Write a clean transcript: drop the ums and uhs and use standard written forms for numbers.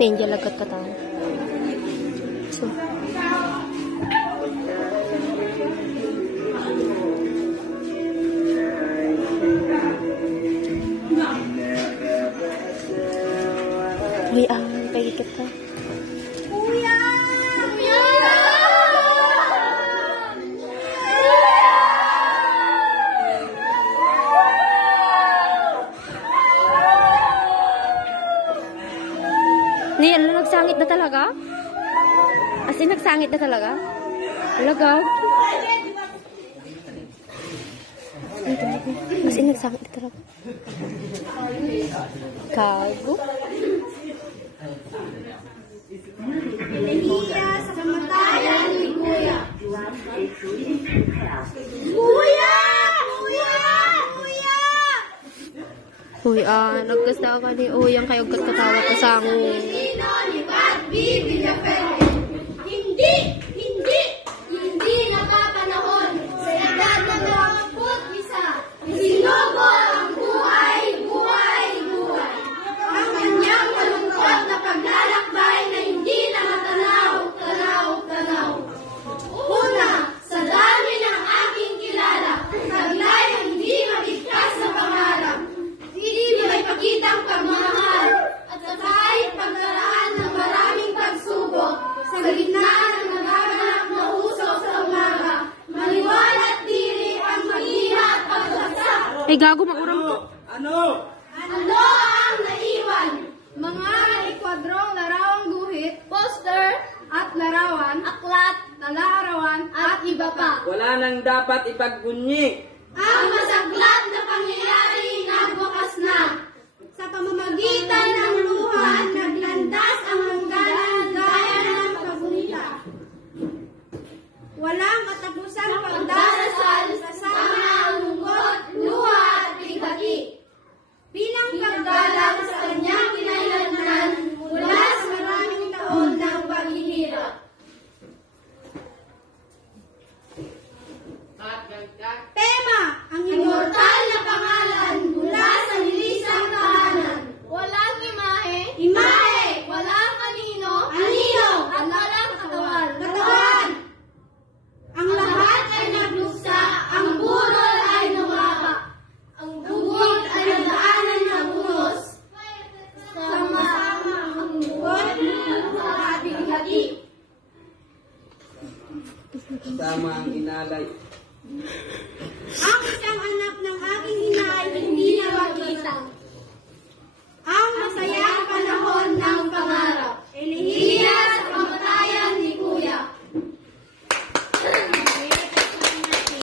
Angel agad ka tayo. So. Uy, pagikit ka. Kuya! Kuya! Ni, nagsangit na talaga? As in, nagsangit na talaga? Alagag? As in, nagsangit na talaga? Kago? Nahiya sa kamatayan ni Kuya. Kuya! Kuya! Kuya! Uy, nagkasta ka ni Uyang kayo katawa ka sa ako. Sino ni Pat B. Villaferte? Hindi nakapanahon sa edad na 21. Sinubo ang buhay. Ang kanyang malungkot na paglalakbay na hindi na matanaw. Una, sa dami ng aking kilala, taglay ang hindi mabigkas na pangarap. Hindi may pakitang pagmamahal at sa kahit pagdaraan ng maraming pagsubok sa gitna ng nagaganap na usok sa umaga, maliwanag diri ang mahirap pagbagsak. Ay, gago, makurang ko. Ano ang naiwan? Mga ikwadrong larawang guhit, poster, at larawan, aklat, talarawan, at iba pa. Wala nang dapat ipagbunyi. Ang masaglat na pangyayari nagwakas na. Sa pamamagitan ng luha, naglandas ang hangganan gaya ng paggunita. Walang katapusang pagdarasal kasama ang lungkot, luha at bighati. Bilang paggalang sa kanyang kinailangan mula sa maraming taon ng paghihirap. Tema, ang immortal na pangalan mula sa nilisang tahanan. Walang imahe, walang anino, at walang katawan. Ang lahat ay nagluksa, ang burol ay numapa. Ang bugod ay nadaanan ng unos. Sama-sama ang bugod, luha at bighati. Sama ang inalay.